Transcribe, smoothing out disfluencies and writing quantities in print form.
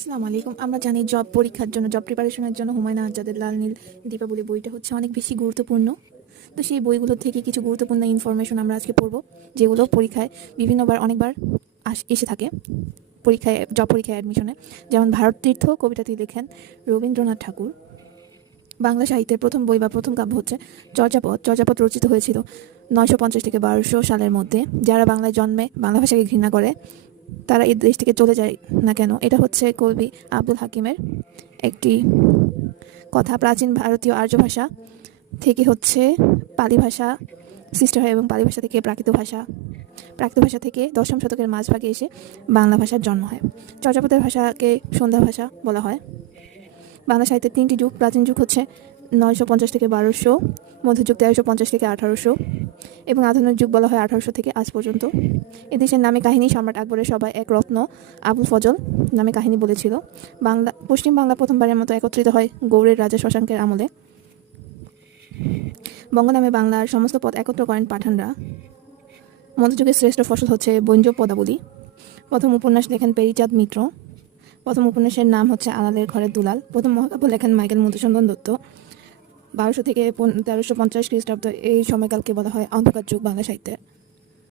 আসসালামু আলাইকুম। আমরা জানি জব পরীক্ষার জন্য, জব প্রিপারেশনের জন্য হুমায়ুন আজাদের লাল নীল দীপাবলি বইটা হচ্ছে অনেক বেশি গুরুত্বপূর্ণ। তো সেই বইগুলো থেকে কিছু গুরুত্বপূর্ণ ইনফরমেশন আমরা আজকে পড়ব, যেগুলো পরীক্ষায় বিভিন্নবার অনেকবার এসে থাকে পরীক্ষায়, জব পরীক্ষায় অ্যাডমিশনে। যেমন ভারত তীর্থ কবিতাটি লেখেন রবীন্দ্রনাথ ঠাকুর। বাংলা সাহিত্যের প্রথম বই বা প্রথম কাব্য হচ্ছে চর্যাপদ। চর্যাপদ রচিত হয়েছিল 950 থেকে 1200 সালের মধ্যে। যারা বাংলায় জন্মে বাংলা ভাষাকে ঘৃণা করে তারা এই দেশ থেকে চলে যায় না কেন, এটা হচ্ছে কবি আব্দুল হাকিমের একটি কথা। প্রাচীন ভারতীয় আর্য ভাষা থেকে হচ্ছে পালি ভাষা সৃষ্টি হয় এবং পালি ভাষা থেকে প্রাকৃত ভাষা থেকে 10ম শতকের মাঝভাগে এসে বাংলা ভাষার জন্ম হয়। চর্যাপদের ভাষাকে সন্ধ্যা ভাষা বলা হয়। বাংলা সাহিত্যের 3টি যুগ। প্রাচীন যুগ হচ্ছে 950 থেকে 1200, মধ্যযুগ 1350 থেকে 1800 এবং আধুনিক যুগ বলা হয় 1800 থেকে আজ পর্যন্ত। এদেশের নামে কাহিনী সম্রাট আকবরের সবাই এক রত্ন আবুল ফজল নামে কাহিনী বলেছিল। পশ্চিম বাংলা প্রথমবারের মতো একত্রিত হয় গৌড়ের রাজা শশাঙ্কের আমলে। বঙ্গ নামে বাংলার সমস্ত পদ একত্র করেন পাঠানরা। মধ্যযুগের শ্রেষ্ঠ ফসল হচ্ছে বঞ্জ পদাবলী। প্রথম উপন্যাস লেখেন পেরিচাঁদ মিত্র। প্রথম উপন্যাসের নাম হচ্ছে আলালের ঘরের দুলাল। প্রথম মহাকাব্য লেখেন মাইকেল মধুসূদন দত্ত। 1200 থেকে 1350 খ্রিস্টাব্দ এই সময়কালকে বলা হয় অন্ধকার যুগ বাংলা সাহিত্যের।